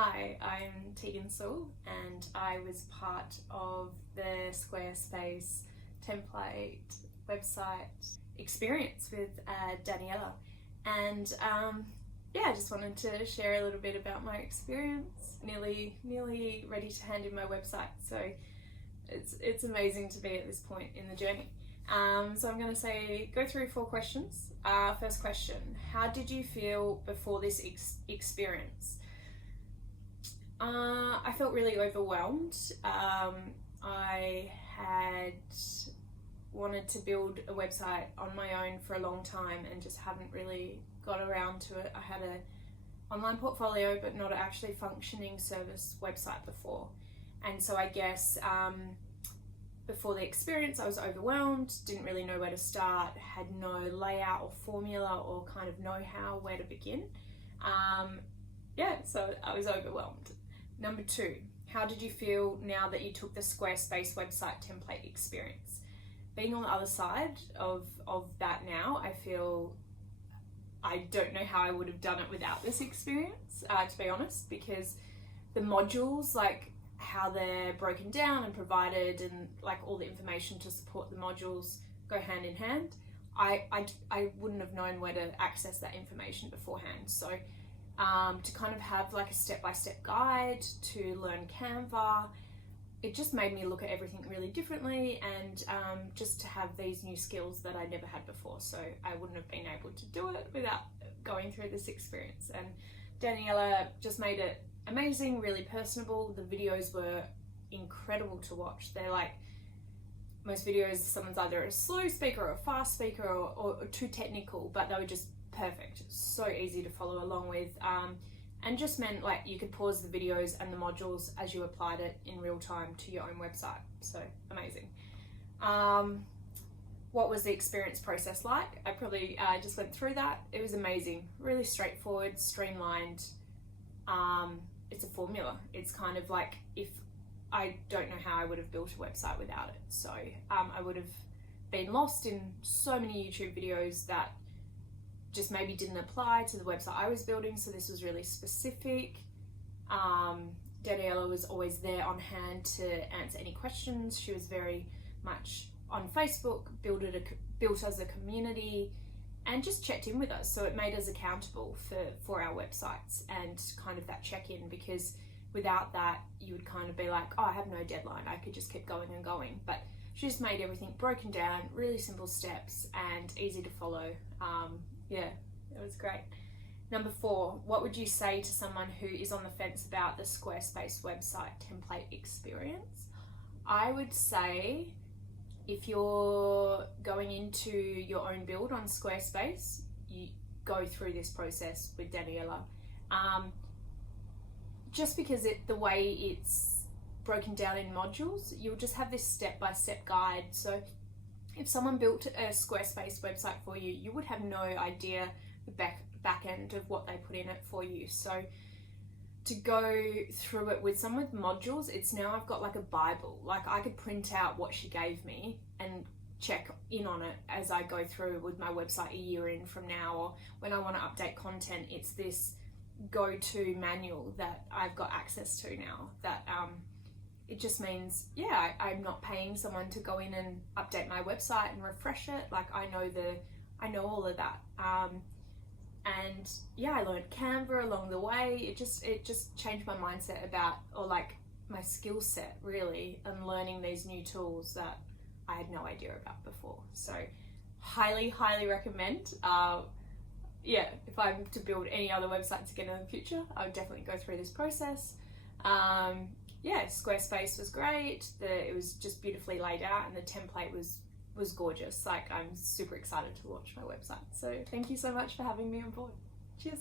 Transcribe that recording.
Hi, I'm Teagan and I was part of the Squarespace template website experience with Daniela, and I just wanted to share a little bit about my experience. Nearly ready to hand in my website, so it's amazing to be at this point in the journey. So I'm going to go through 4 questions. First question: how did you feel before this experience? I felt really overwhelmed. I had wanted to build a website on my own for a long time and just hadn't really got around to it. I had an online portfolio but not an actually functioning service website before, and so I guess before the experience I was overwhelmed, didn't really know where to start, had no layout or formula or kind of know-how where to begin. So I was overwhelmed. Number 2, how did you feel now that you took the Squarespace website template experience? Being on the other side of that now, I feel I don't know how I would have done it without this experience, to be honest, because the modules, like how they're broken down and provided, and like all the information to support the modules go hand in hand. I wouldn't have known where to access that information beforehand. So to kind of have like a step-by-step guide to learn Canva, it just made me look at everything really differently, and just to have these new skills that I never had before. So I wouldn't have been able to do it without going through this experience. And Daniela just made it amazing, really personable. The videos were incredible to watch. They're like, most videos, someone's either a slow speaker or a fast speaker or too technical, but they were just perfect, so easy to follow along with, and just meant like you could pause the videos and the modules as you applied it in real time to your own website. So amazing. What was the experience process like? I probably just went through that. It was amazing, really straightforward, streamlined. It's a formula. It's kind of like, if I don't know how I would have built a website without it. So I would have been lost in so many YouTube videos that just maybe didn't apply to the website I was building. So this was really specific. Daniela was always there on hand to answer any questions. She was very much on Facebook, built as a community, and just checked in with us. So it made us accountable for our websites and kind of that check-in, because without that you would kind of be like, oh, I have no deadline, I could just keep going and going. But she just made everything broken down, really simple steps and easy to follow. It was great. Number 4, what would you say to someone who is on the fence about the Squarespace website template experience? I would say, if you're going into your own build on Squarespace, you go through this process with Daniela. Just because the way it's broken down in modules, you'll just have this step-by-step guide. So if someone built a Squarespace website for you, you would have no idea the back end of what they put in it for you. So to go through it with someone with modules, it's now I've got like a Bible. Like I could print out what she gave me and check in on it as I go through with my website a year in from now, or when I want to update content, it's this go-to manual that I've got access to now. That it just means, I'm not paying someone to go in and update my website and refresh it. Like I know all of that. And I learned Canva along the way. It just changed my mindset about, or like my skill set really, and learning these new tools that I had no idea about before. So highly recommend. If I'm to build any other websites again in the future, I would definitely go through this process. Squarespace was great. It was just beautifully laid out, and the template was gorgeous. Like I'm super excited to launch my website. So thank you so much for having me on board. Cheers.